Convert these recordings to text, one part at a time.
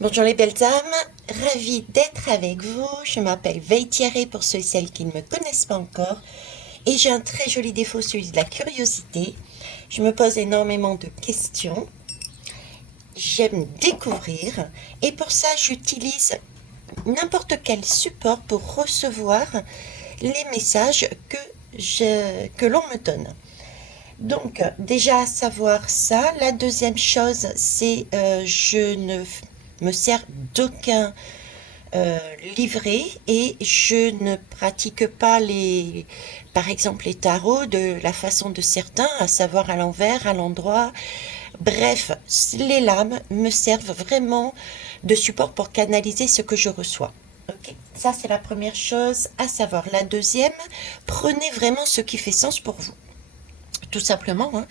Bonjour les belles âmes, ravie d'être avec vous. Je m'appelle Veille Thierry pour ceux et celles qui ne me connaissent pas encore. Et j'ai un très joli défaut, celui de la curiosité. Je me pose énormément de questions. J'aime découvrir. Et pour ça, j'utilise n'importe quel support pour recevoir les messages que l'on me donne. Donc, déjà à savoir ça. La deuxième chose, c'est je ne me sers d'aucun euh, livret et je ne pratique pas par exemple les tarots de la façon de certains, à savoir à l'envers, à l'endroit. Bref, les lames me servent vraiment de support pour canaliser ce que je reçois. Ok, ça c'est la première chose à savoir. La deuxième, prenez vraiment ce qui fait sens pour vous. Tout simplement, hein,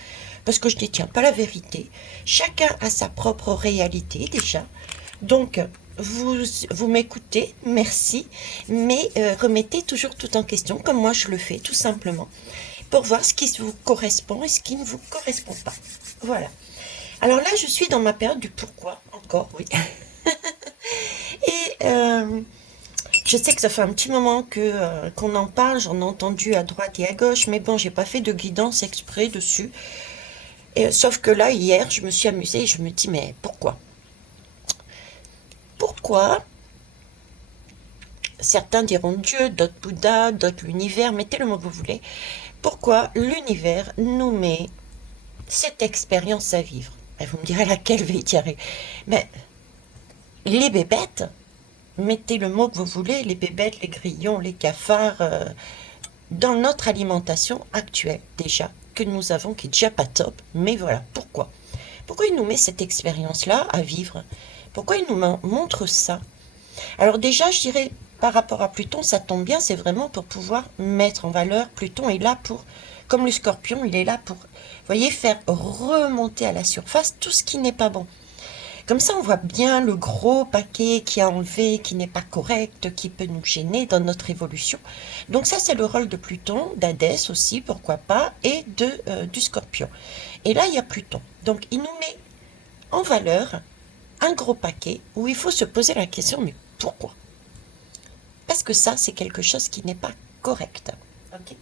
parce que je ne détiens pas la vérité. Chacun a sa propre réalité déjà. Donc, vous m'écoutez, merci, mais remettez toujours tout en question, comme moi je le fais, tout simplement, pour voir ce qui vous correspond et ce qui ne vous correspond pas. Voilà. Alors là, je suis dans ma période du pourquoi, encore, oui. Et je sais que ça fait un petit moment qu'on en parle, j'en ai entendu à droite et à gauche, mais bon, j'ai pas fait de guidance exprès dessus. Et, sauf que là, hier, je me suis amusée et je me dis, mais pourquoi? Pourquoi certains diront Dieu, d'autres Bouddha, d'autres l'univers, mettez le mot que vous voulez. Pourquoi l'univers nous met cette expérience à vivre? Et vous me direz laquelle va y tirer. Mais les bébêtes, mettez le mot que vous voulez, les bébêtes, les grillons, les cafards, dans notre alimentation actuelle déjà, que nous avons, qui est déjà pas top, mais voilà, pourquoi? Pourquoi il nous met cette expérience-là à vivre? Pourquoi il nous montre ça? Alors déjà, je dirais, par rapport à Pluton, ça tombe bien, c'est vraiment pour pouvoir mettre en valeur. Pluton est là pour, comme le scorpion, il est là pour, vous voyez, faire remonter à la surface tout ce qui n'est pas bon. Comme ça, on voit bien le gros paquet qui a enlevé, qui n'est pas correct, qui peut nous gêner dans notre évolution. Donc ça, c'est le rôle de Pluton, d'Hadès aussi, pourquoi pas, et du scorpion. Et là, il y a Pluton. Donc, il nous met en valeur un gros paquet où il faut se poser la question, mais pourquoi? Parce que ça, c'est quelque chose qui n'est pas correct. Ok.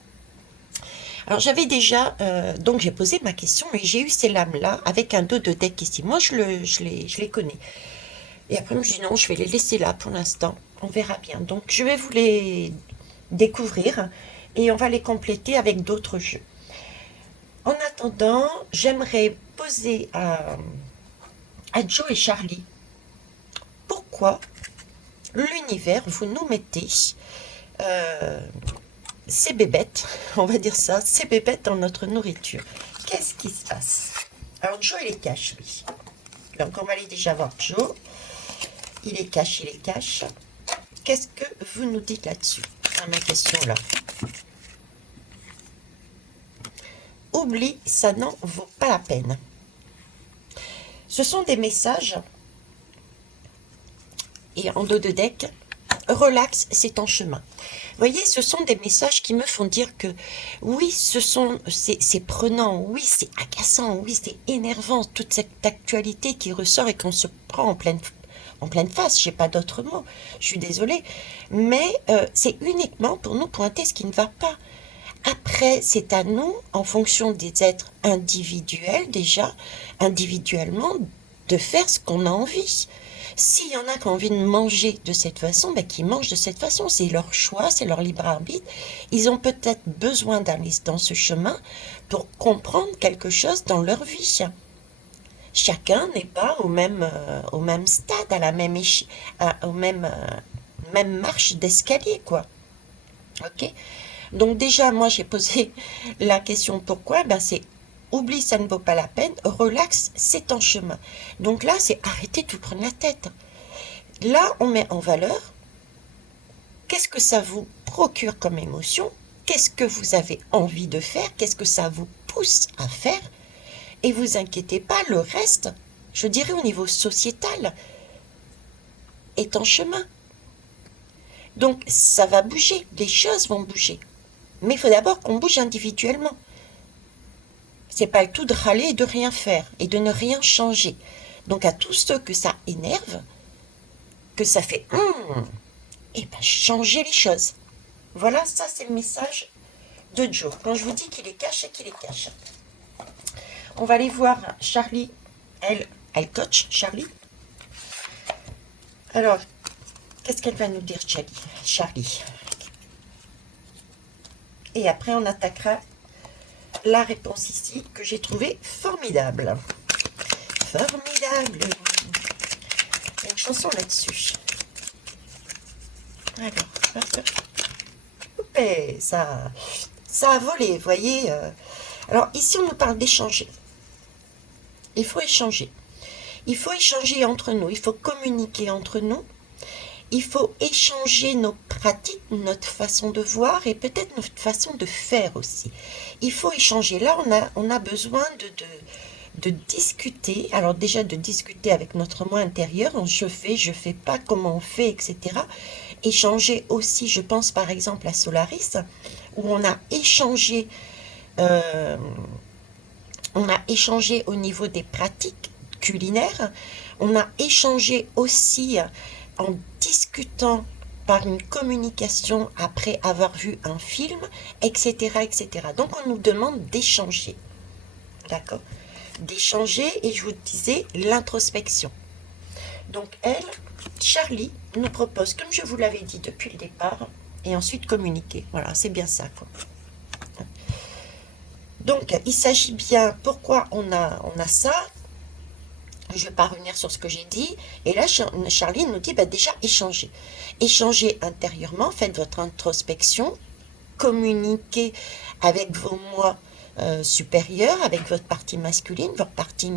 Alors j'avais déjà, donc j'ai posé ma question et j'ai eu ces lames-là avec un dos de deck ici. Moi, je les connais. Et après, je me dis non, je vais les laisser là pour l'instant. On verra bien. Donc je vais vous les découvrir et on va les compléter avec d'autres jeux. En attendant, j'aimerais poser à Joe et Charlie pourquoi l'univers, vous nous mettez euh, ces bébêtes, on va dire ça, ces bébêtes dans notre nourriture. Qu'est-ce qui se passe? Alors Joe, il les cache, lui. Donc on va aller déjà voir Joe. Il les cache, il les cache. Qu'est-ce que vous nous dites là-dessus? À ma question là. Oublie, ça n'en vaut pas la peine. Ce sont des messages, et en dos de deck, relax, c'est en chemin. Vous voyez, ce sont des messages qui me font dire que oui, c'est prenant, oui, c'est agaçant, oui, c'est énervant, toute cette actualité qui ressort et qu'on se prend en pleine face, j'ai pas d'autre mot, je suis désolée, mais c'est uniquement pour nous pointer ce qui ne va pas. Après, c'est à nous, en fonction des êtres individuels déjà, individuellement, de faire ce qu'on a envie. S'il y en a qui ont envie de manger de cette façon, ben qu'ils mangent de cette façon. C'est leur choix, c'est leur libre arbitre. Ils ont peut-être besoin d'aller dans ce chemin pour comprendre quelque chose dans leur vie. Chacun n'est pas au même stade, à la même, même marche d'escalier, quoi. Ok? Donc déjà, moi, j'ai posé la question pourquoi. Ben, c'est oublie, ça ne vaut pas la peine. Relax, c'est en chemin. Donc là, c'est arrêter de vous prendre la tête. Là, on met en valeur qu'est-ce que ça vous procure comme émotion, qu'est-ce que vous avez envie de faire, qu'est-ce que ça vous pousse à faire. Et vous inquiétez pas, le reste, je dirais au niveau sociétal, est en chemin. Donc ça va bouger, les choses vont bouger. Mais il faut d'abord qu'on bouge individuellement. C'est pas le tout de râler et de rien faire et de ne rien changer. Donc à tous ceux que ça énerve, que ça fait et ben changez les choses. Voilà, ça c'est le message de Joe. Quand je vous dis qu'il est cash, c'est qu'il est cash. On va aller voir Charlie. Elle coach, Charlie. Alors, qu'est-ce qu'elle va nous dire, Charlie? Et après, on attaquera la réponse ici, que j'ai trouvée formidable. Formidable. Il y a une chanson là-dessus. Alors, hop, ça a volé, vous voyez. Alors, ici, on nous parle d'échanger. Il faut échanger. Il faut échanger entre nous. Il faut communiquer entre nous. Il faut échanger nos pratiques, notre façon de voir et peut-être notre façon de faire aussi. Il faut échanger. Là, on a besoin de discuter. Alors déjà, de discuter avec notre moi intérieur. Je fais pas, comment on fait, etc. Échanger aussi, je pense par exemple à Solaris, où euh, on a échangé au niveau des pratiques culinaires. On a échangé aussi en discutant par une communication après avoir vu un film, etc., etc. Donc on nous demande d'échanger, d'accord? D'échanger, et je vous disais l'introspection. Donc elle, Charlie, nous propose, comme je vous l'avais dit depuis le départ, et ensuite communiquer. Voilà, c'est bien ça, quoi. Donc il s'agit bien, pourquoi on a ça? Je ne vais pas revenir sur ce que j'ai dit. Et là, Charlie nous dit déjà échanger. Échanger intérieurement, faites votre introspection, communiquez avec vos moi supérieurs, avec votre partie masculine, votre partie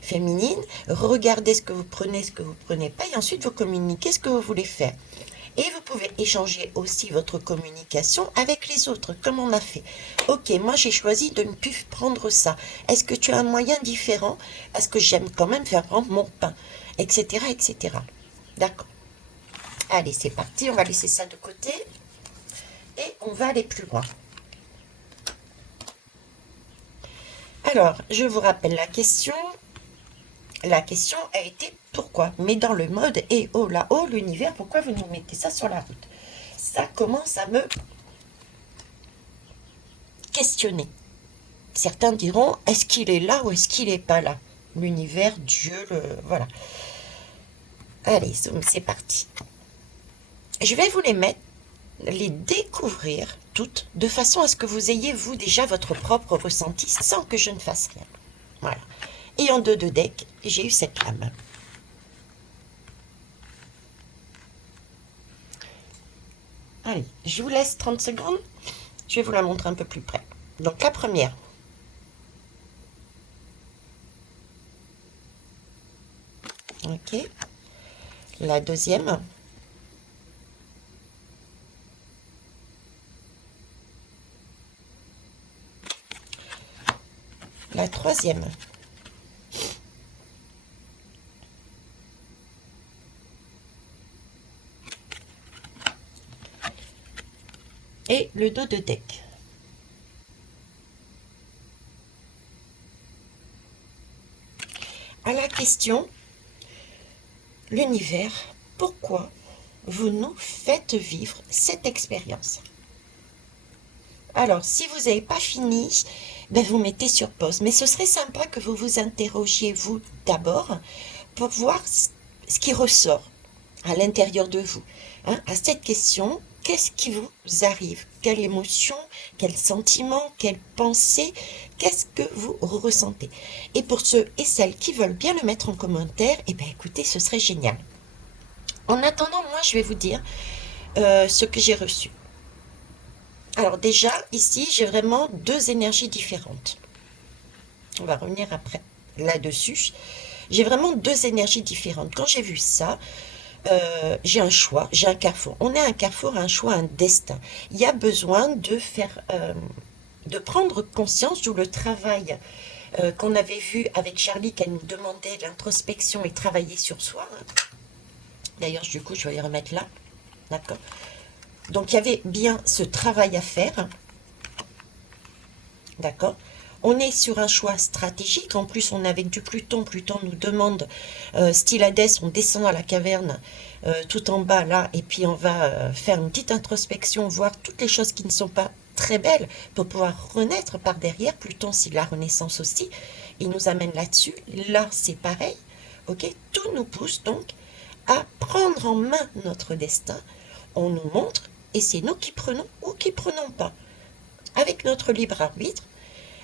féminine. Regardez ce que vous prenez pas, et ensuite vous communiquez ce que vous voulez faire. Et vous pouvez échanger aussi votre communication avec les autres, comme on a fait. Ok, moi j'ai choisi de ne plus prendre ça. Est-ce que tu as un moyen différent? Parce que j'aime quand même faire prendre mon pain, etc., etc. D'accord. Allez, c'est parti, on va laisser ça de côté. Et on va aller plus loin. Alors, je vous rappelle la question. La question a été pourquoi? Mais dans le mode et oh là-haut, l'univers, pourquoi vous nous mettez ça sur la route? Ça commence à me questionner. Certains diront, est-ce qu'il est là ou est-ce qu'il n'est pas là? L'univers, Dieu, voilà. Allez, c'est parti. Je vais vous les mettre, les découvrir toutes, de façon à ce que vous ayez, vous, déjà votre propre ressenti, sans que je ne fasse rien. Voilà. Et en deux de deck, j'ai eu cette lame. Allez, je vous laisse 30 secondes. Je vais vous la montrer un peu plus près. Donc la première. Ok. La deuxième. La troisième. Et le dos de deck. À la question, l'univers, pourquoi vous nous faites vivre cette expérience? Alors, si vous n'avez pas fini, vous mettez sur pause. Mais ce serait sympa que vous vous interrogiez, vous, d'abord, pour voir ce qui ressort à l'intérieur de vous. Hein, à cette question, qu'est-ce qui vous arrive? Quelle émotion, quel sentiment, quelle pensée, qu'est-ce que vous ressentez? Et pour ceux et celles qui veulent bien le mettre en commentaire, écoutez, ce serait génial. En attendant, moi, je vais vous dire ce que j'ai reçu. Alors déjà, ici, j'ai vraiment deux énergies différentes. On va revenir après là-dessus. J'ai vraiment deux énergies différentes. Quand j'ai vu ça, j'ai un choix, j'ai un carrefour. On est à un carrefour, un choix, un destin. Il y a besoin de faire, de prendre conscience, d'où le travail qu'on avait vu avec Charlie, qu'elle nous demandait l'introspection et travailler sur soi. D'ailleurs, du coup, je vais les remettre là. D'accord. Donc, il y avait bien ce travail à faire. D'accord. On est sur un choix stratégique. En plus, on est avec du Pluton. Pluton nous demande, style Hadès, on descend dans la caverne, tout en bas là, et puis on va faire une petite introspection, voir toutes les choses qui ne sont pas très belles pour pouvoir renaître par derrière. Pluton, c'est la renaissance aussi. Il nous amène là-dessus. Là, c'est pareil. Ok, tout nous pousse donc à prendre en main notre destin. On nous montre et c'est nous qui prenons ou qui prenons pas. Avec notre libre arbitre,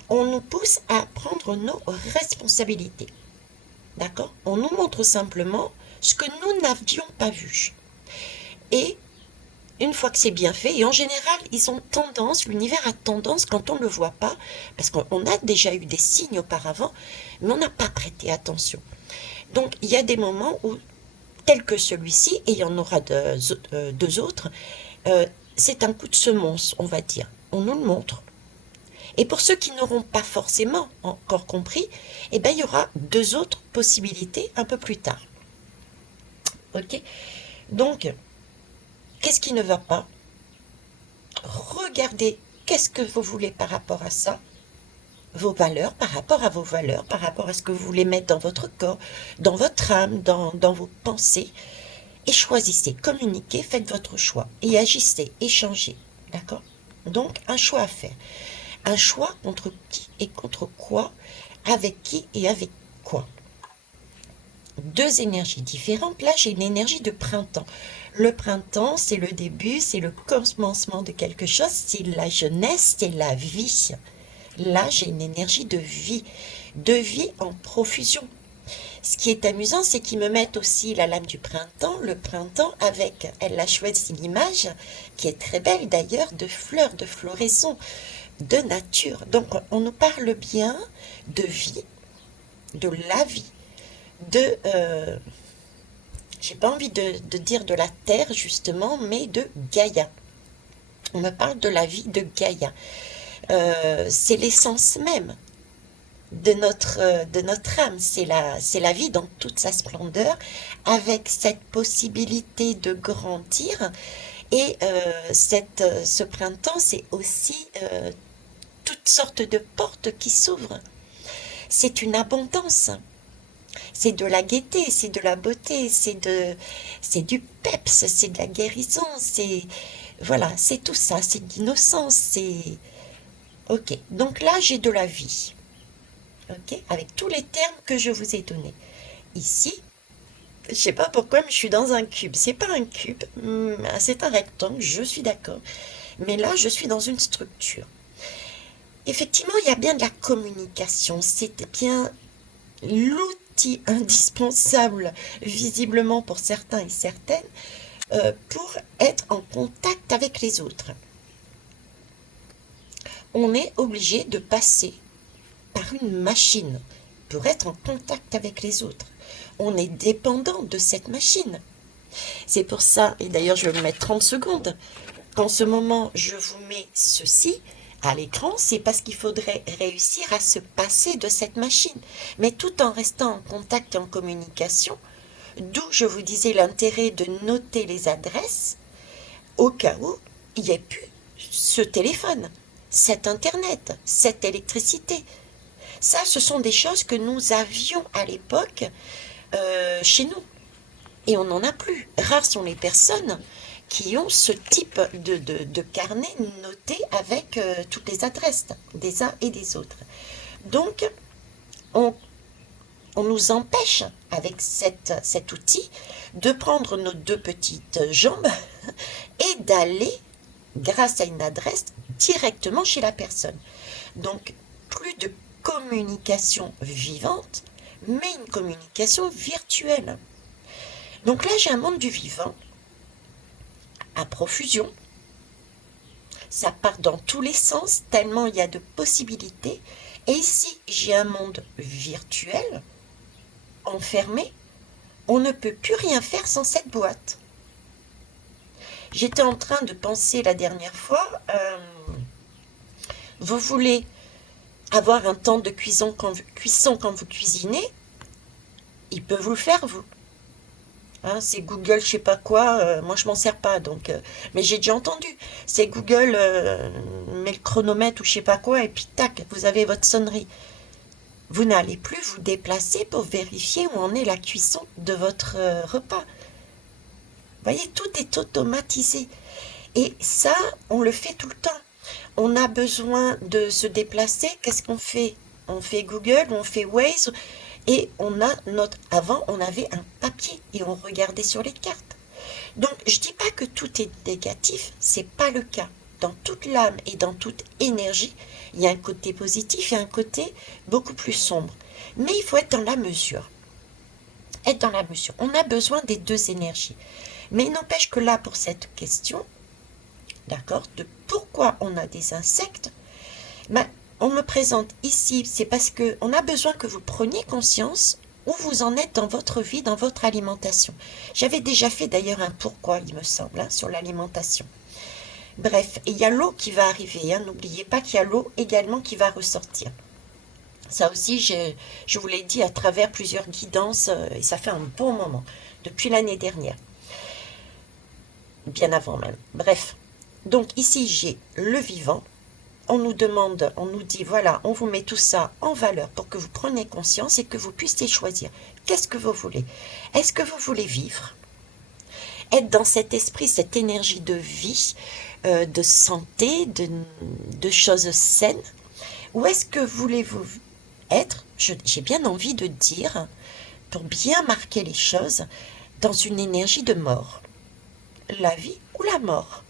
on nous pousse à prendre nos responsabilités. D'accord? On nous montre simplement ce que nous n'avions pas vu. Et une fois que c'est bien fait, et en général, ils ont tendance, l'univers a tendance, quand on ne le voit pas, parce qu'on a déjà eu des signes auparavant, mais on n'a pas prêté attention. Donc, il y a des moments où, tel que celui-ci, et il y en aura deux autres, c'est un coup de semonce, on va dire. On nous le montre. Et pour ceux qui n'auront pas forcément encore compris, eh ben, il y aura deux autres possibilités un peu plus tard. Ok? Donc, qu'est-ce qui ne va pas? Regardez qu'est-ce que vous voulez par rapport à ça, vos valeurs, par rapport à vos valeurs, par rapport à ce que vous voulez mettre dans votre corps, dans votre âme, dans vos pensées, et choisissez, communiquez, faites votre choix, et agissez, échangez, d'accord? Donc, un choix à faire. Un choix contre qui et contre quoi, avec qui et avec quoi. Deux énergies différentes. Là, j'ai une énergie de printemps. Le printemps, c'est le début, c'est le commencement de quelque chose, c'est la jeunesse, c'est la vie. Là, j'ai une énergie de vie en profusion. Ce qui est amusant, c'est qu'ils me mettent aussi la lame du printemps, le printemps avec, elle a choisi l'image, qui est très belle d'ailleurs, de fleurs, de floraison, de nature. Donc, on nous parle bien de vie, de la vie, de, j'ai pas envie de dire de la terre justement, mais de Gaïa. On me parle de la vie de Gaïa. C'est l'essence même de notre âme, c'est la vie dans toute sa splendeur, avec cette possibilité de grandir. Et ce printemps, c'est aussi toutes sortes de portes qui s'ouvrent. C'est une abondance. C'est de la gaieté, c'est de la beauté, c'est du peps, c'est de la guérison, voilà, c'est tout ça, c'est de l'innocence, ok. Donc là, j'ai de la vie, ok, avec tous les termes que je vous ai donnés. Ici, je sais pas pourquoi, mais je suis dans un cube. C'est pas un cube, c'est un rectangle, je suis d'accord. Mais là, je suis dans une structure. Effectivement, il y a bien de la communication. C'est bien l'outil indispensable, visiblement pour certains et certaines, pour être en contact avec les autres. On est obligé de passer par une machine pour être en contact avec les autres. On est dépendant de cette machine. C'est pour ça, et d'ailleurs je vais me mettre 30 secondes, qu'en ce moment je vous mets ceci à l'écran, c'est parce qu'il faudrait réussir à se passer de cette machine, mais tout en restant en contact et en communication, d'où je vous disais l'intérêt de noter les adresses, au cas où il n'y ait plus ce téléphone, cet internet, cette électricité. Ça, ce sont des choses que nous avions à l'époque chez nous. Et on n'en a plus. Rares sont les personnes qui ont ce type de carnet noté avec toutes les adresses des uns et des autres. Donc, on nous empêche, avec cet outil, de prendre nos deux petites jambes et d'aller, grâce à une adresse, directement chez la personne. Donc, plus de communication vivante, mais une communication virtuelle. Donc là, j'ai un monde du vivant à profusion. Ça part dans tous les sens, tellement il y a de possibilités. Et ici, j'ai un monde virtuel, enfermé. On ne peut plus rien faire sans cette boîte. J'étais en train de penser la dernière fois, vous voulez avoir un temps de cuisson quand vous cuisinez, il peut vous le faire, vous. Hein, c'est Google, je sais pas quoi. Moi, je m'en sers pas, donc. Mais j'ai déjà entendu. C'est Google, met le chronomètre ou je sais pas quoi, et puis tac, vous avez votre sonnerie. Vous n'allez plus vous déplacer pour vérifier où en est la cuisson de votre repas. Vous voyez, tout est automatisé. Et ça, on le fait tout le temps. On a besoin de se déplacer. Qu'est-ce qu'on fait? On fait Google, on fait Waze, et on a notre. Avant, on avait un papier et on regardait sur les cartes. Donc, je dis pas que tout est négatif, c'est pas le cas. Dans toute l'âme et dans toute énergie, il y a un côté positif et un côté beaucoup plus sombre. Mais il faut être dans la mesure. Être dans la mesure. On a besoin des deux énergies. Mais il n'empêche que là, pour cette question, d'accord, de pourquoi on a des insectes, ben, on me présente ici, c'est parce que on a besoin que vous preniez conscience où vous en êtes dans votre vie, dans votre alimentation. J'avais déjà fait d'ailleurs un pourquoi, il me semble, hein, sur l'alimentation. Bref, et il y a l'eau qui va arriver, hein, n'oubliez pas qu'il y a l'eau également qui va ressortir. Ça aussi, je vous l'ai dit à travers plusieurs guidances, et ça fait un bon moment, depuis l'année dernière, bien avant même. Bref, donc ici j'ai le vivant. On nous demande, on nous dit, voilà, on vous met tout ça en valeur pour que vous preniez conscience et que vous puissiez choisir. Qu'est-ce que vous voulez? Est-ce que vous voulez vivre? Être dans cet esprit, cette énergie de vie, de santé, de choses saines? Ou est-ce que voulez-vous être, j'ai bien envie de dire, pour bien marquer les choses, dans une énergie de mort? La vie ou la mort?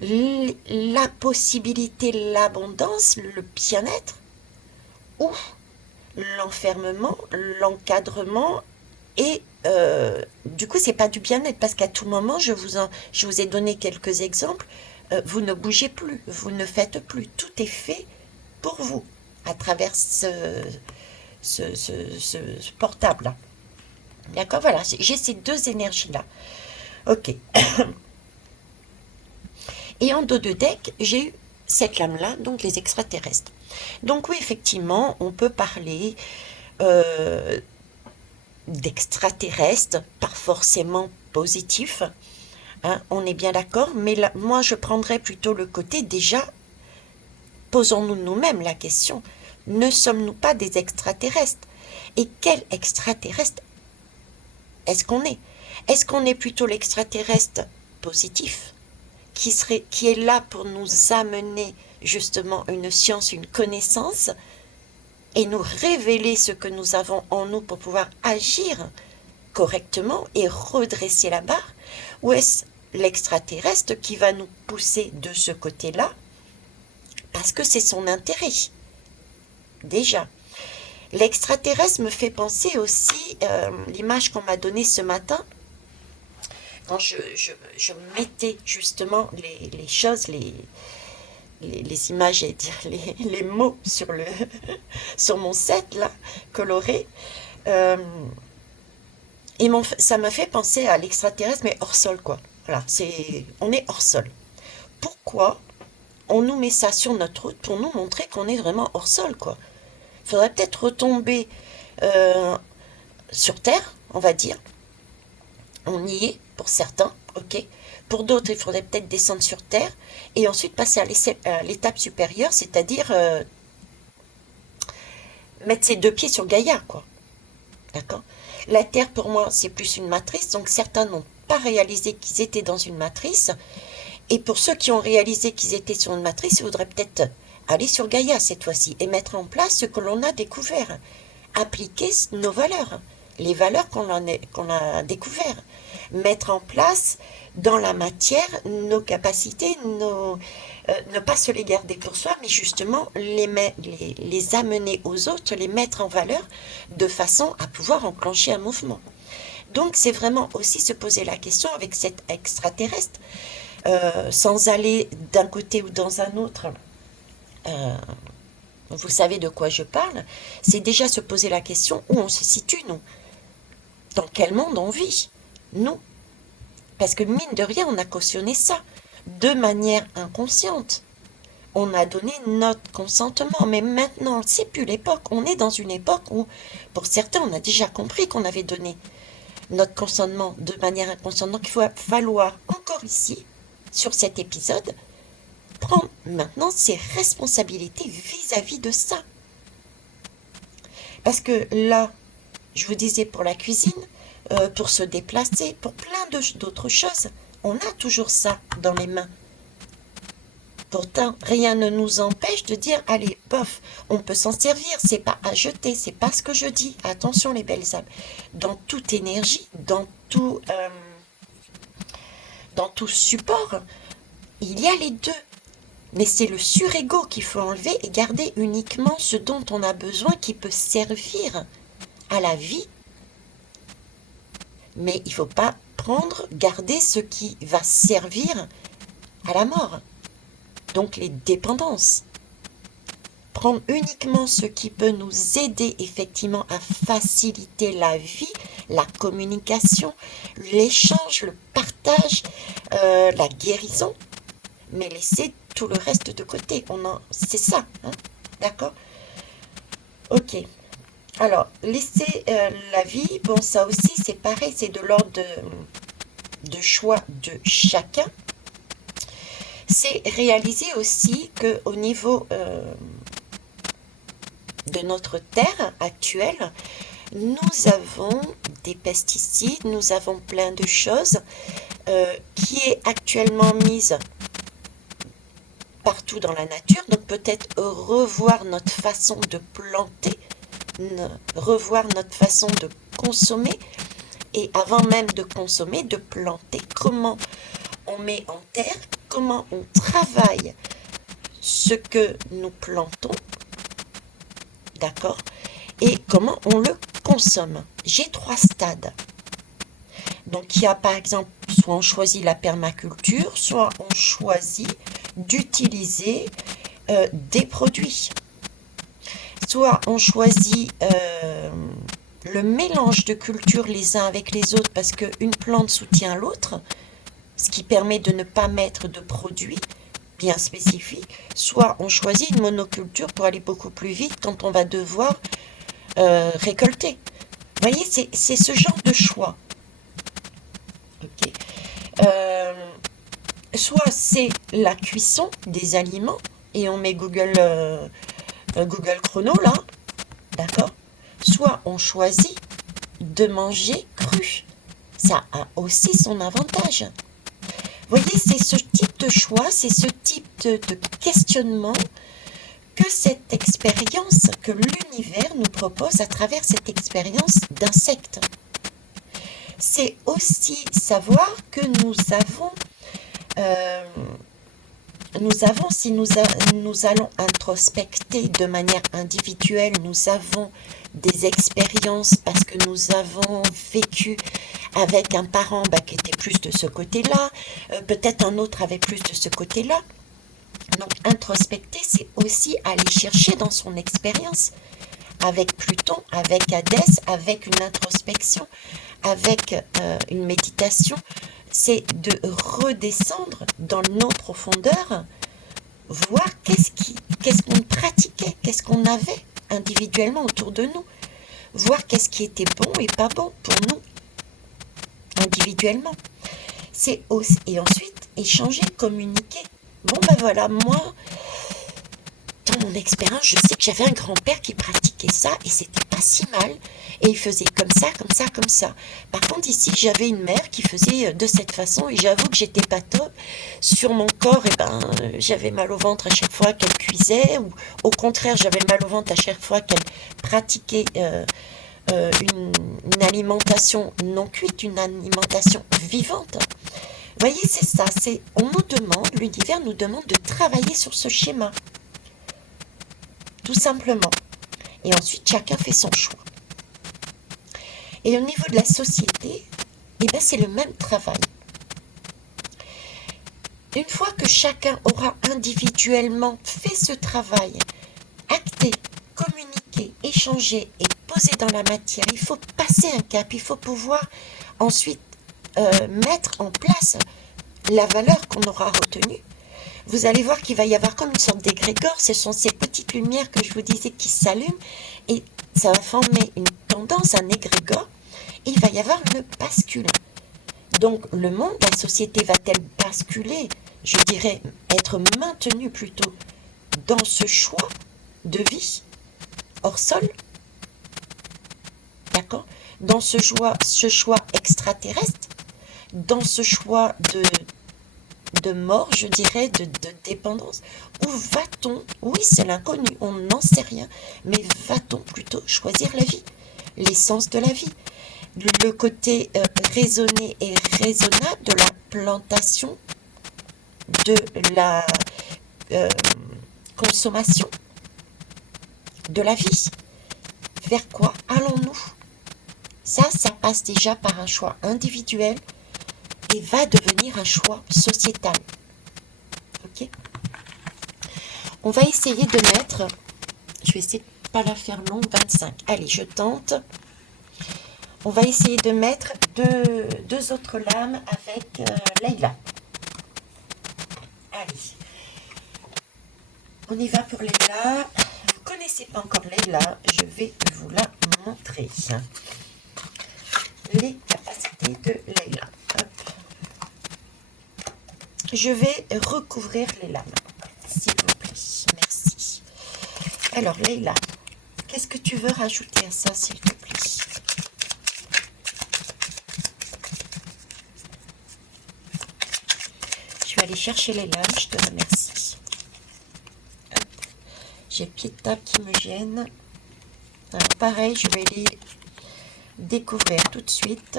La possibilité, l'abondance, le bien-être, ou l'enfermement, l'encadrement, et du coup c'est pas du bien-être parce qu'à tout moment je vous ai donné quelques exemples, vous ne bougez plus, vous ne faites plus, tout est fait pour vous à travers ce portable là. D'accord, voilà, j'ai ces deux énergies là. Ok. Et en dos de deck, j'ai eu cette lame-là, donc les extraterrestres. Donc oui, effectivement, on peut parler euh, d'extraterrestres, pas forcément positifs, hein, on est bien d'accord, mais là, moi je prendrais plutôt le côté déjà, posons-nous nous-mêmes la question, ne sommes-nous pas des extraterrestres? Et quel extraterrestre est-ce qu'on est? Est-ce qu'on est plutôt l'extraterrestre positif, qui est là pour nous amener justement une science, une connaissance, et nous révéler ce que nous avons en nous pour pouvoir agir correctement et redresser la barre? Ou est-ce l'extraterrestre qui va nous pousser de ce côté-là parce que c'est son intérêt? Déjà, l'extraterrestre me fait penser aussi, l'image qu'on m'a donnée ce matin, quand je mettais justement les choses, les images, et dire les mots sur, sur mon set là, coloré. euh, Et ça m'a fait penser à l'extraterrestre, mais hors sol, quoi. Voilà, on est hors sol. Pourquoi on nous met ça sur notre route pour nous montrer qu'on est vraiment hors sol, quoi? Il faudrait peut-être retomber euh, sur Terre, on va dire. On y est, pour certains, ok. Pour d'autres, il faudrait peut-être descendre sur Terre et ensuite passer à l'étape supérieure, c'est-à-dire mettre ses deux pieds sur Gaïa, quoi. D'accord? La Terre, pour moi, c'est plus une matrice, donc certains n'ont pas réalisé qu'ils étaient dans une matrice. Et pour ceux qui ont réalisé qu'ils étaient sur une matrice, il faudrait peut-être aller sur Gaïa cette fois-ci et mettre en place ce que l'on a découvert. Appliquer nos valeurs, les valeurs qu'on a découvertes. Mettre en place dans la matière nos capacités, ne pas se les garder pour soi, mais justement les amener aux autres, les mettre en valeur de façon à pouvoir enclencher un mouvement. Donc c'est vraiment aussi se poser la question avec cet extraterrestre, sans aller d'un côté ou dans un autre. Euh, vous savez de quoi je parle, c'est déjà se poser la question où on se situe, nous. Dans quel monde on vit, nous? Parce que mine de rien, on a cautionné ça de manière inconsciente. On a donné notre consentement, mais maintenant, c'est plus l'époque. On est dans une époque où, pour certains, on a déjà compris qu'on avait donné. notre consentement de manière inconsciente. Donc il va falloir encore ici, sur cet épisode, prendre maintenant ses responsabilités vis-à-vis de ça. Parce que là, je vous disais pour la cuisine, pour se déplacer, pour plein d'autres choses, on a toujours ça dans les mains. Pourtant, rien ne nous empêche de dire, allez, bof, on peut s'en servir, c'est pas à jeter, c'est pas ce que je dis. Attention les belles âmes. Dans toute énergie, dans tout support, il y a les deux. Mais c'est le surego qu'il faut enlever et garder uniquement ce dont on a besoin qui peut servir à la vie. Mais il ne faut pas garder ce qui va servir à la mort. Donc les dépendances. Prendre uniquement ce qui peut nous aider effectivement à faciliter la vie, la communication, l'échange, le partage, la guérison, mais laisser tout le reste de côté. C'est ça, hein, d'accord? Ok. Alors, laisser la vie, bon, ça aussi, c'est pareil, c'est de l'ordre de choix de chacun. C'est réaliser aussi qu'au niveau de notre terre actuelle, nous avons des pesticides, nous avons plein de choses qui est actuellement mise partout dans la nature. Donc peut-être revoir notre façon de planter, revoir notre façon de consommer, et avant même de consommer, de planter, comment on met en terre, comment on travaille ce que nous plantons, d'accord, et comment on le consomme. J'ai 3 stades. Donc il y a par exemple, soit on choisit la permaculture, soit on choisit d'utiliser des produits. Soit on choisit le mélange de cultures les uns avec les autres parce qu'une plante soutient l'autre, ce qui permet de ne pas mettre de produits bien spécifiques. Soit on choisit une monoculture pour aller beaucoup plus vite quand on va devoir récolter. Vous voyez, c'est ce genre de choix. Ok. Soit c'est la cuisson des aliments et on met Google Chrono là, d'accord. Soit on choisit de manger cru. Ça a aussi son avantage. Vous voyez, c'est ce type de choix, c'est ce type de questionnement que cette expérience, que l'univers nous propose à travers cette expérience d'insectes. C'est aussi savoir que nous avons, si nous allons introspecter de manière individuelle, nous avons des expériences parce que nous avons vécu avec un parent qui était plus de ce côté-là, peut-être un autre avait plus de ce côté-là. Donc introspecter, c'est aussi aller chercher dans son expérience, avec Pluton, avec Hadès, avec une introspection, avec une méditation, c'est de redescendre dans nos profondeurs, voir qu'est-ce qu'on pratiquait, qu'est-ce qu'on avait individuellement autour de nous, voir qu'est-ce qui était bon et pas bon pour nous individuellement. C'est aussi, et ensuite échanger, communiquer. Bon ben voilà, moi, dans mon expérience, je sais que j'avais un grand-père qui pratiquait ça et c'était pas si mal. Et il faisait comme ça, comme ça, comme ça. Par contre, ici, j'avais une mère qui faisait de cette façon et j'avoue que j'étais pas top. Sur mon corps, j'avais mal au ventre à chaque fois qu'elle cuisait ou au contraire, j'avais mal au ventre à chaque fois qu'elle pratiquait une alimentation non cuite, une alimentation vivante. Vous voyez, c'est ça. On nous demande, l'univers nous demande de travailler sur ce schéma. Tout simplement. Et ensuite, chacun fait son choix. Et au niveau de la société, c'est le même travail. Une fois que chacun aura individuellement fait ce travail, acté, communiqué, échangé et posé dans la matière, il faut passer un cap, il faut pouvoir ensuite mettre en place la valeur qu'on aura retenue. Vous allez voir qu'il va y avoir comme une sorte d'égrégore, ce sont ces petites lumières que je vous disais qui s'allument et ça va former une tendance, un égrégore, et il va y avoir une bascule. Donc le monde, la société va-t-elle basculer, je dirais, être maintenue plutôt dans ce choix de vie hors sol, d'accord, dans ce choix extraterrestre, dans ce choix de mort, je dirais, de dépendance, ou va-t-on, oui c'est l'inconnu, on n'en sait rien, mais va-t-on plutôt choisir la vie, l'essence de la vie, le côté raisonné et raisonnable de la plantation, de la euh, consommation, de la vie. Vers quoi allons-nous? Ça passe déjà par un choix individuel et va devenir un choix sociétal. Ok? On va essayer de mettre, je vais essayer de pas la faire longue, 25. Allez, je tente. On va essayer de mettre deux autres lames avec Leïla. Allez. On y va pour Leïla. Vous ne connaissez pas encore Leïla, je vais vous la montrer. Les capacités de Leïla. Hop. Je vais recouvrir les lames, s'il vous plaît. Merci. Alors, Leïla, qu'est-ce que tu veux rajouter à ça, s'il te plaît? Je vais aller chercher les lames, je te remercie. Hop. J'ai le pied de table qui me gêne. Alors, pareil, je vais les découvrir tout de suite.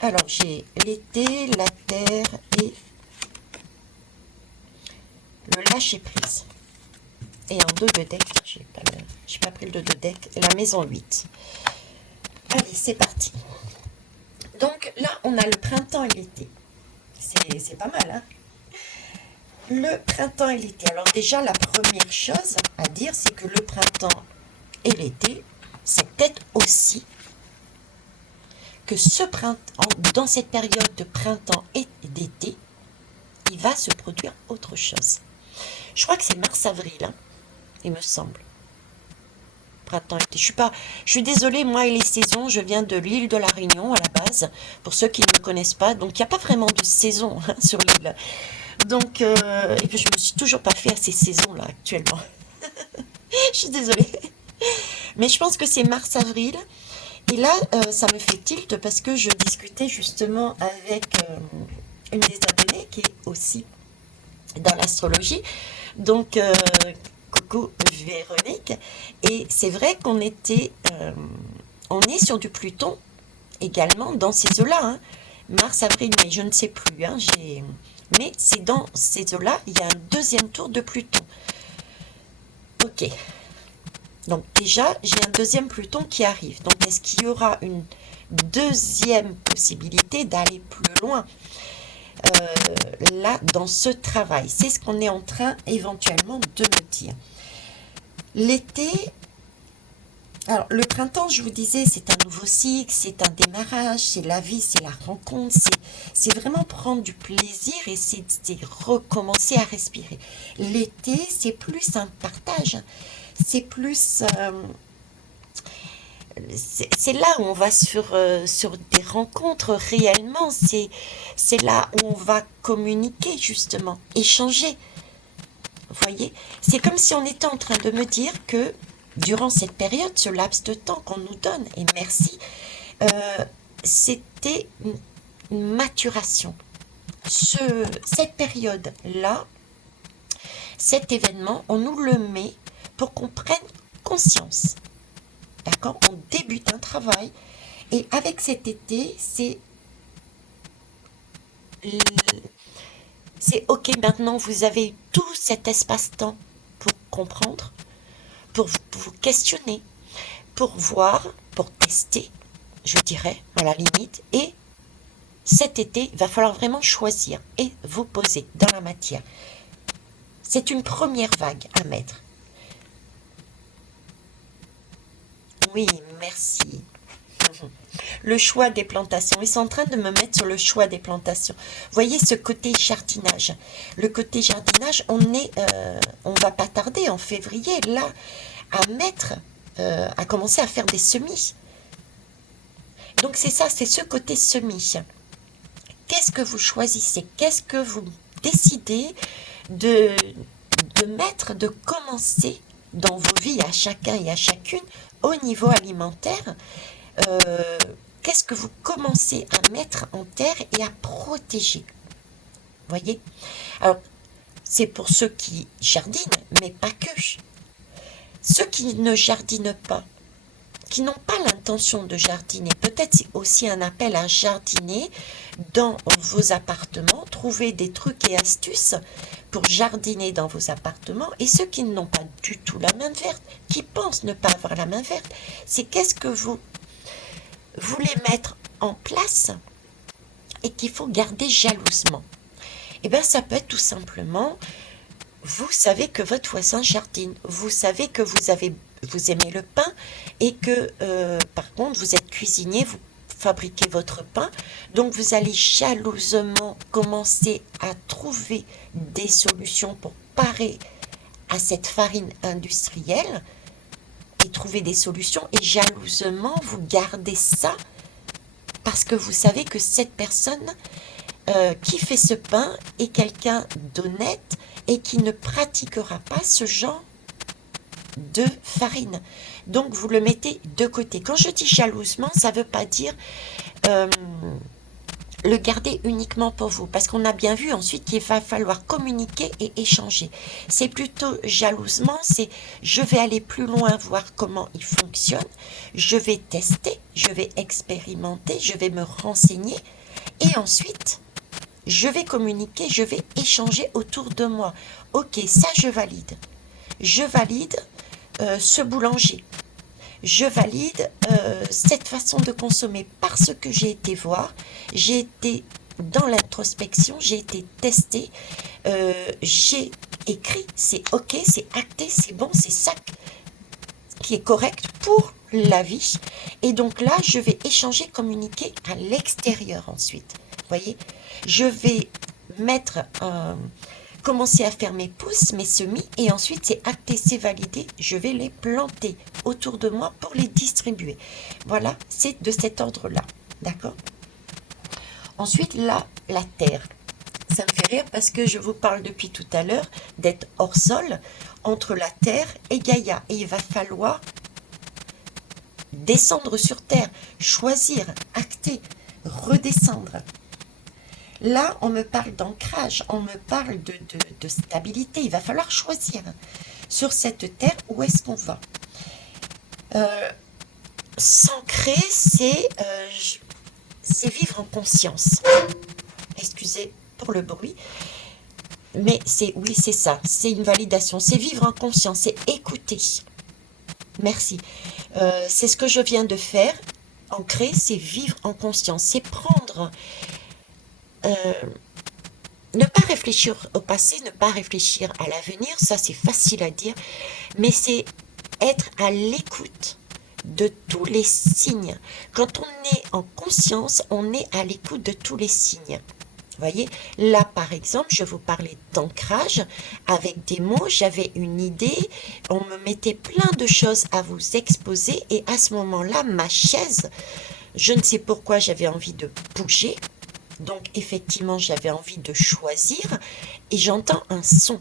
Alors, j'ai l'été, la terre et le lâcher prise. Et en dos de deck, j'ai pas pris le dos de deck, la maison 8. Allez, c'est parti. Donc là, on a le printemps et l'été. C'est pas mal, hein? Le printemps et l'été. Alors déjà, la première chose à dire, c'est que le printemps et l'été, c'est peut-être aussi que ce printemps, dans cette période de printemps et d'été, il va se produire autre chose. Je crois que c'est mars-avril, hein, il me semble. Printemps, été. Je suis désolée, moi et les saisons, je viens de l'île de la Réunion à la base, pour ceux qui ne me connaissent pas, donc il n'y a pas vraiment de saison hein, sur l'île. Donc, et puis je me suis toujours pas fait à ces saisons-là actuellement. Je suis désolée. Mais je pense que c'est mars-avril. Et là, ça me fait tilt parce que je discutais justement avec une des abonnées qui est aussi dans l'astrologie. Donc, coucou Véronique. Et c'est vrai qu'on était, on est sur du Pluton également dans ces eaux-là. Hein. Mars, avril, mai, je ne sais plus. Hein, mais c'est dans ces eaux-là, il y a un deuxième tour de Pluton. Ok. Donc déjà, j'ai un deuxième Pluton qui arrive. Donc est-ce qu'il y aura une deuxième possibilité d'aller plus loin là dans ce travail? C'est ce qu'on est en train éventuellement de me dire. L'été, alors le printemps, je vous disais, c'est un nouveau cycle, c'est un démarrage, c'est la vie, c'est la rencontre, c'est vraiment prendre du plaisir et c'est recommencer à respirer. L'été, c'est plus un partage. C'est plus... c'est là où on va sur des rencontres réellement. C'est là où on va communiquer, justement, échanger. Vous voyez? C'est comme si on était en train de me dire que durant cette période, ce laps de temps qu'on nous donne, et merci, c'était une maturation. Cette période-là, cet événement, on nous le met pour qu'on prenne conscience. D'accord? On débute un travail et avec cet été, c'est ok, maintenant vous avez tout cet espace-temps pour comprendre, pour vous questionner, pour voir, pour tester, je dirais, à la limite. Et cet été, il va falloir vraiment choisir et vous poser dans la matière. C'est une première vague à mettre. Oui, merci. Le choix des plantations. Ils sont en train de me mettre sur le choix des plantations. Vous voyez ce côté jardinage. Le côté jardinage, on va pas tarder en février, là, à mettre à commencer à faire des semis. Donc c'est ça, c'est ce côté semis. Qu'est-ce que vous choisissez? Qu'est-ce que vous décidez de, de mettre, de commencer dans vos vies à chacun et à chacune au niveau alimentaire? euh, Qu'est-ce que vous commencez à mettre en terre et à protéger? Voyez? Alors, c'est pour ceux qui jardinent, mais pas que. Ceux qui ne jardinent pas, qui n'ont pas l'intention de jardiner, peut-être c'est aussi un appel à jardiner dans vos appartements, trouver des trucs et astuces pour jardiner dans vos appartements. Et ceux qui n'ont pas du tout la main verte, qui pensent ne pas avoir la main verte, c'est qu'est-ce que vous voulez mettre en place et qu'il faut garder jalousement. Et bien ça peut être tout simplement, vous savez que votre voisin jardine, vous savez que vous aimez le pain et que par contre vous êtes cuisinier, vous fabriquez votre pain, donc vous allez jalousement commencer à trouver des solutions pour parer à cette farine industrielle et trouver des solutions, et jalousement vous gardez ça parce que vous savez que cette personne qui fait ce pain est quelqu'un d'honnête et qui ne pratiquera pas ce genre de farine. Donc vous le mettez de côté. Quand je dis jalousement, ça ne veut pas dire euh, le garder uniquement pour vous, parce qu'on a bien vu ensuite qu'il va falloir communiquer et échanger. C'est plutôt jalousement, c'est je vais aller plus loin, voir comment il fonctionne, je vais tester, je vais expérimenter, je vais me renseigner, et ensuite je vais communiquer, je vais échanger autour de moi. Ok, ça je valide. Je valide ce boulanger. Je valide cette façon de consommer parce que j'ai été voir, j'ai été dans l'introspection, j'ai été testé, j'ai écrit, c'est ok, c'est acté, c'est bon, c'est ça qui est correct pour la vie. Et donc là, je vais échanger, communiquer à l'extérieur ensuite. Voyez, je vais mettre commencer à faire mes pousses, mes semis, et ensuite c'est acté, c'est validé, je vais les planter autour de moi pour les distribuer. Voilà, c'est de cet ordre-là, d'accord? Ensuite, là, la terre. Ça me fait rire parce que je vous parle depuis tout à l'heure d'être hors sol, entre la terre et Gaïa. Et il va falloir descendre sur terre, choisir, acter, redescendre. Là, on me parle d'ancrage, on me parle de stabilité. Il va falloir choisir sur cette terre où est-ce qu'on va. S'ancrer, c'est vivre en conscience. Excusez pour le bruit, mais oui, c'est ça. C'est une validation. C'est vivre en conscience, c'est écouter. Merci. C'est ce que je viens de faire. Ancrer, c'est vivre en conscience. C'est prendre... ne pas réfléchir au passé, ne pas réfléchir à l'avenir, ça c'est facile à dire, mais c'est être à l'écoute de tous les signes. Quand on est en conscience, on est à l'écoute de tous les signes. Vous voyez, là par exemple, je vous parlais d'ancrage avec des mots, j'avais une idée, on me mettait plein de choses à vous exposer, et à ce moment-là, ma chaise, je ne sais pourquoi j'avais envie de bouger. Donc effectivement, j'avais envie de choisir, et j'entends un son.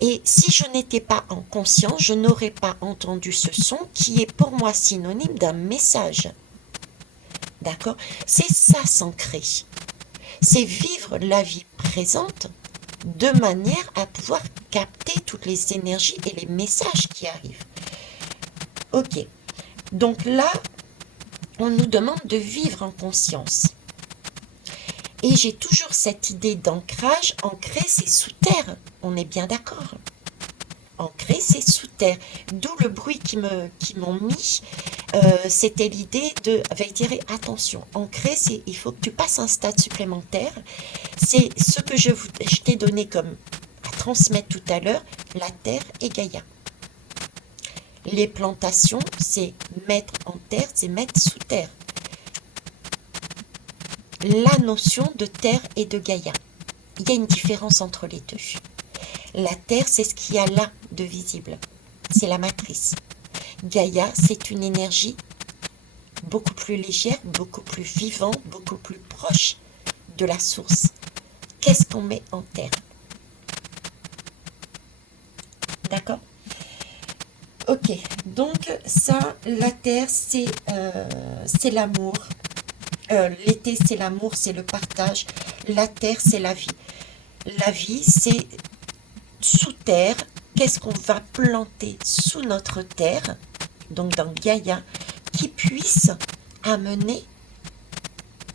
Et si je n'étais pas en conscience, je n'aurais pas entendu ce son qui est pour moi synonyme d'un message. D'accord? C'est ça, s'ancrer. C'est vivre la vie présente de manière à pouvoir capter toutes les énergies et les messages qui arrivent. Ok. Donc là, on nous demande de vivre en conscience. Et j'ai toujours cette idée d'ancrage. Ancrer, c'est sous terre. On est bien d'accord. Ancrer, c'est sous terre. D'où le bruit qu'ils m'ont mis. C'était l'idée de dire attention. Ancrer, c'est il faut que tu passes un stade supplémentaire. C'est ce que je t'ai donné comme à transmettre tout à l'heure, la terre et Gaïa. Les plantations, c'est mettre en terre, c'est mettre sous terre. La notion de terre et de Gaïa. Il y a une différence entre les deux. La terre, c'est ce qu'il y a là de visible. C'est la matrice. Gaïa, c'est une énergie beaucoup plus légère, beaucoup plus vivante, beaucoup plus proche de la source. Qu'est-ce qu'on met en terre? D'accord? Ok, donc ça, la terre, c'est l'amour. L'été, c'est l'amour, c'est le partage. La terre, c'est la vie. La vie, c'est sous terre. Qu'est-ce qu'on va planter sous notre terre, donc dans Gaïa, qui puisse amener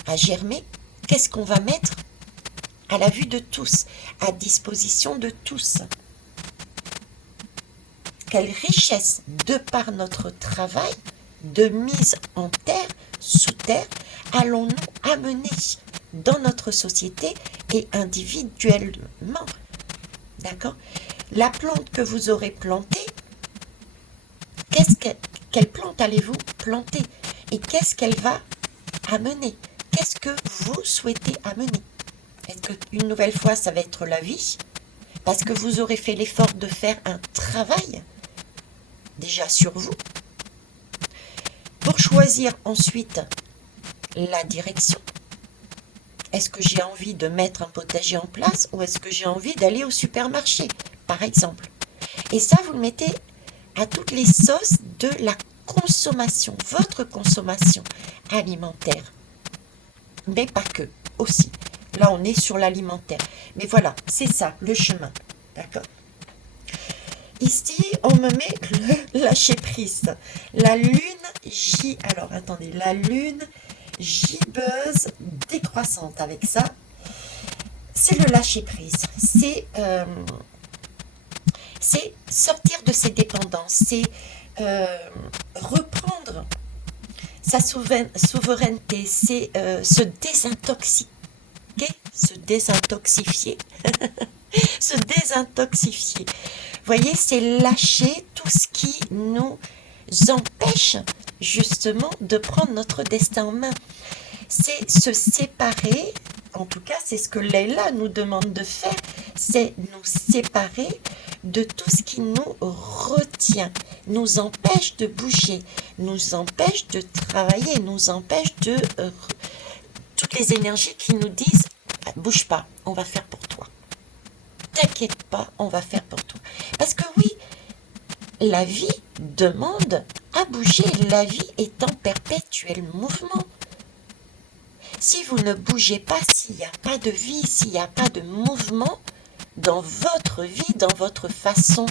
à germer? Qu'est-ce qu'on va mettre à la vue de tous, à disposition de tous? Quelle richesse, de par notre travail de mise en terre, sous terre, allons-nous amener dans notre société et individuellement? D'accord? La plante que vous aurez plantée, quelle plante allez-vous planter? Et qu'est-ce qu'elle va amener? Qu'est-ce que vous souhaitez amener? Est-ce qu'une nouvelle fois, ça va être la vie? Parce que vous aurez fait l'effort de faire un travail déjà sur vous, pour choisir ensuite la direction. Est-ce que j'ai envie de mettre un potager en place ou est-ce que j'ai envie d'aller au supermarché, par exemple? Et ça, vous le mettez à toutes les sauces de la consommation, votre consommation alimentaire. Mais pas que, aussi. Là, on est sur l'alimentaire. Mais voilà, c'est ça, le chemin. D'accord? Ici, on me met le lâcher prise. La lune alors attendez, la lune gibbeuse décroissante. Avec ça, c'est le lâcher prise. C'est sortir de ses dépendances. C'est reprendre sa souveraineté. C'est se désintoxiquer, se désintoxifier. Se désintoxifier. Vous voyez, c'est lâcher tout ce qui nous empêche justement de prendre notre destin en main. C'est se séparer, en tout cas c'est ce que Leïla nous demande de faire, c'est nous séparer de tout ce qui nous retient, nous empêche de bouger, nous empêche de travailler, nous empêche de... toutes les énergies qui nous disent « bouge pas, on va faire pour toi ». T'inquiète pas, on va faire pour toi. Parce que oui, la vie demande à bouger. La vie est en perpétuel mouvement. Si vous ne bougez pas, s'il n'y a pas de vie, s'il n'y a pas de mouvement dans votre vie, dans votre façon,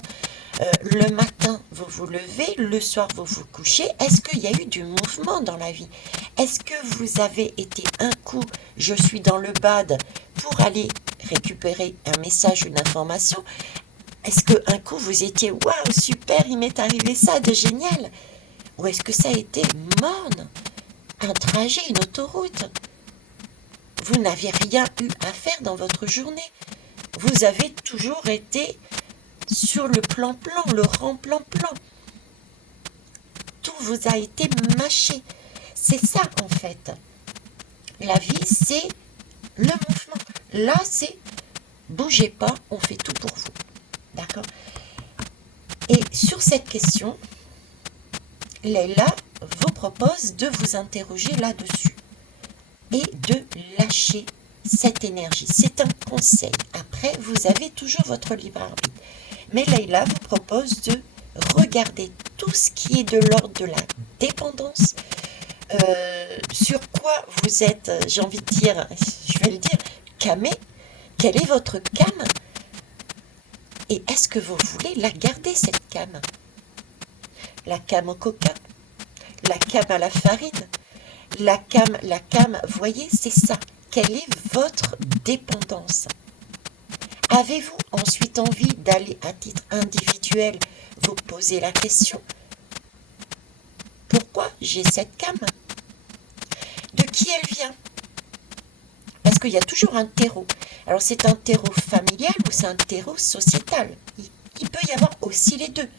le matin, vous vous levez, le soir, vous vous couchez, est-ce qu'il y a eu du mouvement dans la vie? Est-ce que vous avez été un coup, je suis dans le bad, pour aller récupérer un message, une information? Est-ce qu'un coup, vous étiez, waouh, super, il m'est arrivé ça de génial? Ou est-ce que ça a été morne, un trajet, une autoroute? Vous n'avez rien eu à faire dans votre journée. Vous avez toujours été sur le plan-plan, le rang-plan-plan. Tout vous a été mâché. C'est ça, en fait. La vie, c'est le mouvement. Là, c'est bougez pas, on fait tout pour vous. D'accord? Et sur cette question, Leïla vous propose de vous interroger là-dessus et de lâcher cette énergie. C'est un conseil. Après, vous avez toujours votre libre arbitre. Mais Leïla vous propose de regarder tout ce qui est de l'ordre de la dépendance, sur quoi vous êtes, j'ai envie de dire, je vais le dire, camé. Quelle est votre came? Et est-ce que vous voulez la garder, cette came? La came au coca, la came à la farine, la came, vous voyez, c'est ça. Quelle est votre dépendance? Avez-vous ensuite envie d'aller à titre individuel vous poser la question? Pourquoi j'ai cette came? De qui elle vient? Parce qu'il y a toujours un terreau. Alors c'est un terreau familial ou c'est un terreau sociétal? Il peut y avoir aussi les deux.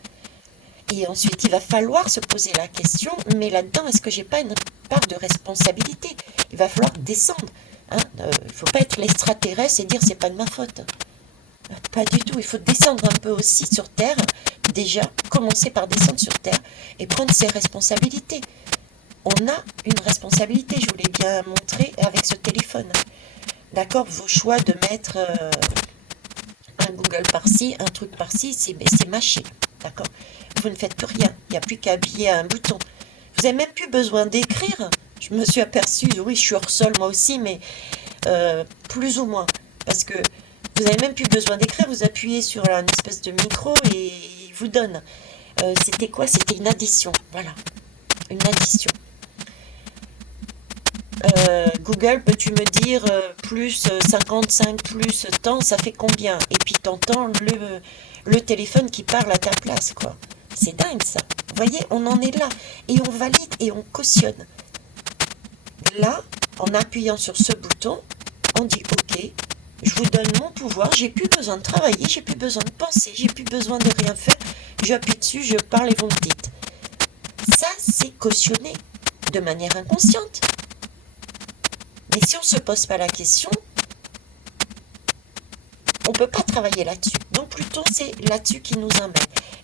Et ensuite, il va falloir se poser la question, mais là-dedans, est-ce que j'ai pas une part de responsabilité? Il va falloir descendre. Il ne faut pas être l'extraterrestre et dire c'est pas de ma faute. Pas du tout, il faut descendre un peu aussi sur Terre, déjà, commencer par descendre sur Terre et prendre ses responsabilités. On a une responsabilité, je vous l'ai bien montré avec ce téléphone. D'accord, vos choix de mettre un Google par-ci, un truc par-ci, c'est mâché. D'accord, vous ne faites plus rien, il n'y a plus qu'à appuyer à un bouton. Vous n'avez même plus besoin d'écrire. Je me suis aperçue, oui, je suis hors sol moi aussi, mais plus ou moins. Parce que vous n'avez même plus besoin d'écrire, vous appuyez sur une espèce de micro et il vous donne. C'était quoi? C'était une addition. Voilà, une addition. Google, peux-tu me dire plus 55 plus temps, ça fait combien? Et puis t'entends le téléphone qui parle à ta place, quoi. C'est dingue ça. Vous voyez, on en est là. Et on valide et on cautionne. Là, en appuyant sur ce bouton, on dit OK, je vous donne mon pouvoir, j'ai plus besoin de travailler, j'ai plus besoin de penser, j'ai plus besoin de rien faire. J'appuie dessus, je parle et vous me dites. Ça, c'est cautionné de manière inconsciente. Mais si on ne se pose pas la question, on ne peut pas travailler là-dessus. Donc Pluton, c'est là-dessus qui nous emmène.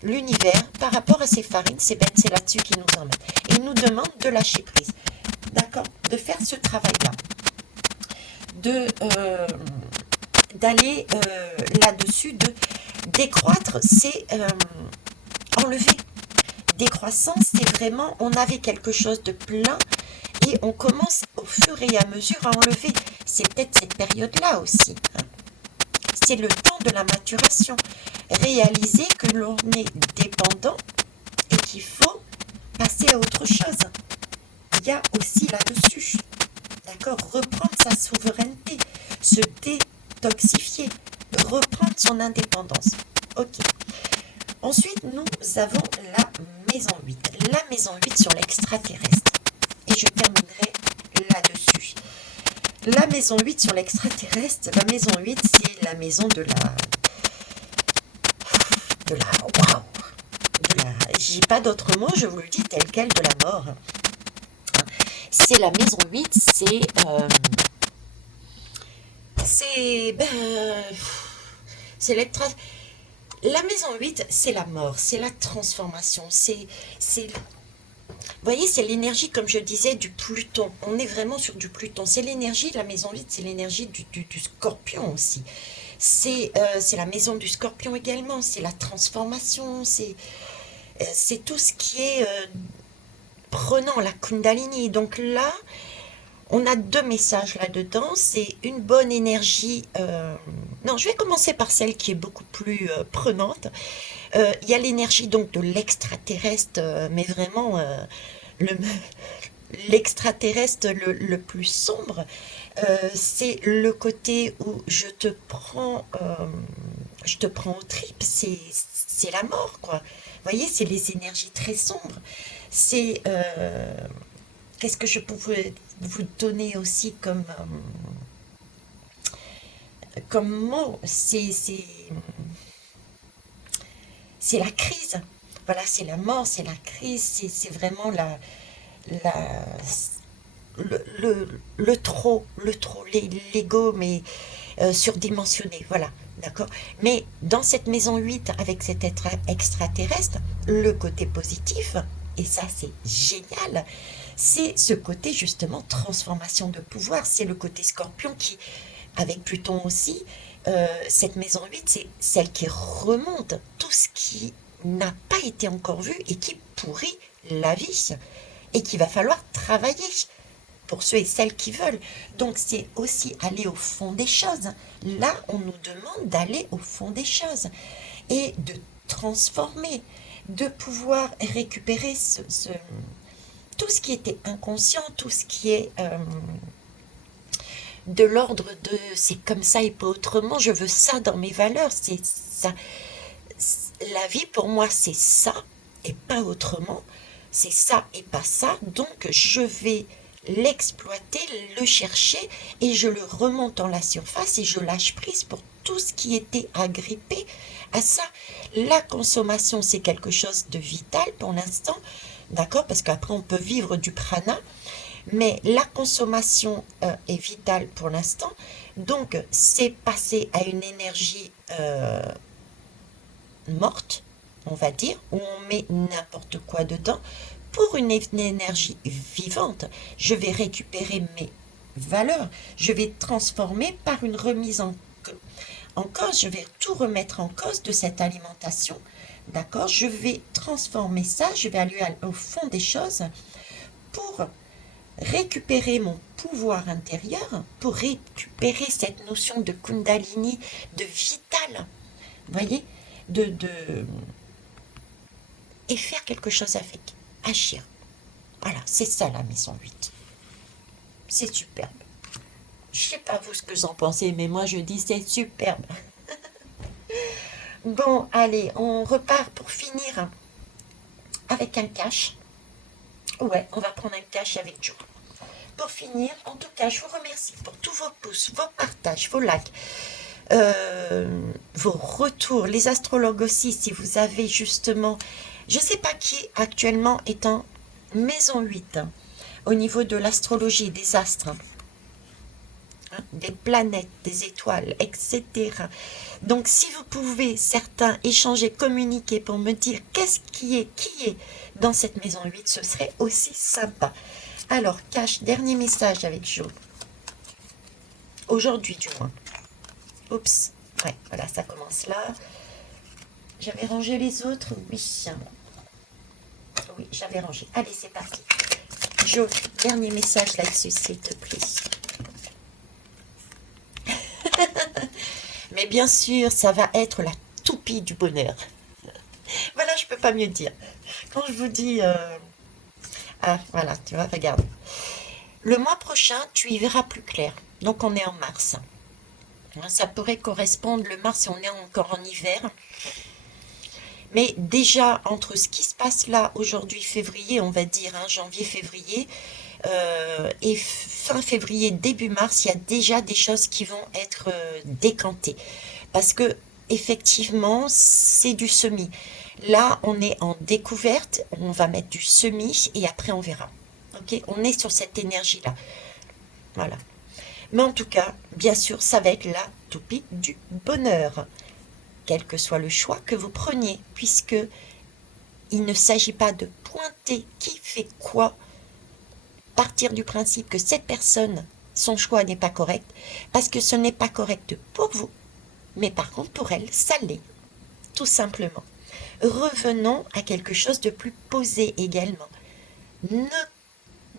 L'univers, par rapport à ces farines, c'est là-dessus qui nous emmène. Et il nous demande de lâcher prise. D'accord? De faire ce travail-là. D'aller là-dessus, de décroître, c'est enlever. Décroissance, c'est vraiment, on avait quelque chose de plein et on commence au fur et à mesure à enlever. C'est peut-être cette période-là aussi. Hein. C'est le temps de la maturation. Réaliser que l'on est dépendant et qu'il faut passer à autre chose. Il y a aussi là-dessus, d'accord, reprendre sa souveraineté, se détoxifier, reprendre son indépendance. Ok. Ensuite, nous avons la maison 8. La maison 8 sur l'extraterrestre. Et je terminerai là-dessus. La maison 8 sur l'extraterrestre, la maison 8, c'est la maison de la... Waouh, j'ai pas d'autre mot, je vous le dis tel quel, de la mort. C'est la maison 8, c'est l'extra... La maison 8, c'est la mort, c'est la transformation, vous voyez, c'est l'énergie, comme je disais, du Pluton. On est vraiment sur du Pluton. C'est l'énergie, la maison 8, c'est l'énergie du Scorpion aussi. C'est la maison du Scorpion également, c'est la transformation, c'est tout ce qui est prenant la Kundalini. Donc là, on a deux messages là-dedans. C'est une bonne énergie. Non, je vais commencer par celle qui est beaucoup plus prenante. Il y a l'énergie donc de l'extraterrestre, mais vraiment le, l'extraterrestre le plus sombre. C'est le côté où je te prends aux tripes. C'est la mort, quoi. Vous voyez, c'est les énergies très sombres. C'est qu'est-ce que je pourrais vous donner aussi comme mot? C'est la crise. Voilà, c'est la mort, c'est la crise, c'est vraiment la, le trop, l'ego, mais surdimensionné, voilà, d'accord. Mais dans cette maison 8 avec cet être extraterrestre, le côté positif, et ça c'est génial, c'est ce côté justement transformation de pouvoir, c'est le côté scorpion qui, avec Pluton aussi, cette maison 8, c'est celle qui remonte tout ce qui n'a pas été encore vu et qui pourrit la vie et qu'il va falloir travailler pour ceux et celles qui veulent. Donc c'est aussi aller au fond des choses. Là, on nous demande d'aller au fond des choses et de transformer, de pouvoir récupérer tout ce qui était inconscient, tout ce qui est de l'ordre de c'est comme ça et pas autrement, je veux ça dans mes valeurs, c'est ça. La vie pour moi c'est ça et pas autrement, c'est ça et pas ça, donc je vais l'exploiter, le chercher et je le remonte en la surface et je lâche prise pour tout ce qui était agrippé à ça. La consommation c'est quelque chose de vital pour l'instant, d'accord, parce qu'après on peut vivre du prana. Mais la consommation est vitale pour l'instant. Donc, c'est passer à une énergie morte, on va dire, où on met n'importe quoi dedans, pour une énergie vivante. Je vais récupérer mes valeurs, je vais transformer par une remise en cause, je vais tout remettre en cause de cette alimentation. D'accord? Je vais transformer ça, je vais aller au fond des choses pour récupérer mon pouvoir intérieur, pour récupérer cette notion de Kundalini, de vital, vous voyez, de et faire quelque chose avec, agir. Voilà, c'est ça la maison 8. C'est superbe. Je sais pas vous ce que vous en pensez, mais moi je dis c'est superbe. Bon, allez, on repart pour finir avec un cash. Ouais, on va prendre un cash avec Joe. Pour finir, en tout cas, je vous remercie pour tous vos pouces, vos partages, vos likes, vos retours, les astrologues aussi, si vous avez justement, je ne sais pas qui actuellement est en maison 8, hein, au niveau de l'astrologie, des astres, hein, des planètes, des étoiles, etc. Donc si vous pouvez, certains, échanger, communiquer pour me dire qui est dans cette maison 8, ce serait aussi sympa. Alors, cache, dernier message avec Jo. Aujourd'hui, du moins. Oups. Ouais, voilà, ça commence là. J'avais rangé les autres. Oui. Oui, j'avais rangé. Allez, c'est parti. Jo, dernier message là-dessus, s'il te plaît. Mais bien sûr, ça va être la toupie du bonheur. Voilà, je peux pas mieux dire. Quand je vous dis... Ah, voilà, tu vois, regarde. Le mois prochain, tu y verras plus clair. Donc, on est en mars. Ça pourrait correspondre, le mars, on est encore en hiver. Mais déjà, entre ce qui se passe là, aujourd'hui, février, on va dire, hein, janvier-février, et fin février, début mars, il y a déjà des choses qui vont être décantées. Parce que, effectivement, c'est du semis. Là, on est en découverte, on va mettre du semis et après on verra. Ok, on est sur cette énergie-là. Voilà. Mais en tout cas, bien sûr, ça va être la toupie du bonheur, quel que soit le choix que vous preniez, puisque il ne s'agit pas de pointer qui fait quoi, partir du principe que cette personne, son choix n'est pas correct, parce que ce n'est pas correct pour vous, mais par contre pour elle, ça l'est, tout simplement. Revenons à quelque chose de plus posé également.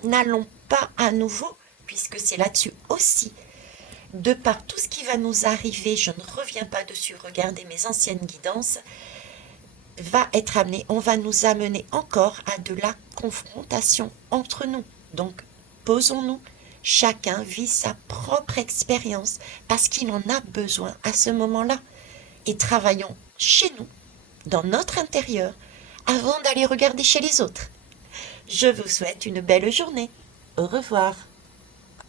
N'allons pas à nouveau, puisque c'est là-dessus aussi, de par tout ce qui va nous arriver, je ne reviens pas dessus, regardez mes anciennes guidances, va être amené, on va nous amener encore à de la confrontation entre nous. Donc, posons-nous, chacun vit sa propre expérience, parce qu'il en a besoin à ce moment-là. Et travaillons chez nous, dans notre intérieur, avant d'aller regarder chez les autres. Je vous souhaite une belle journée. Au revoir.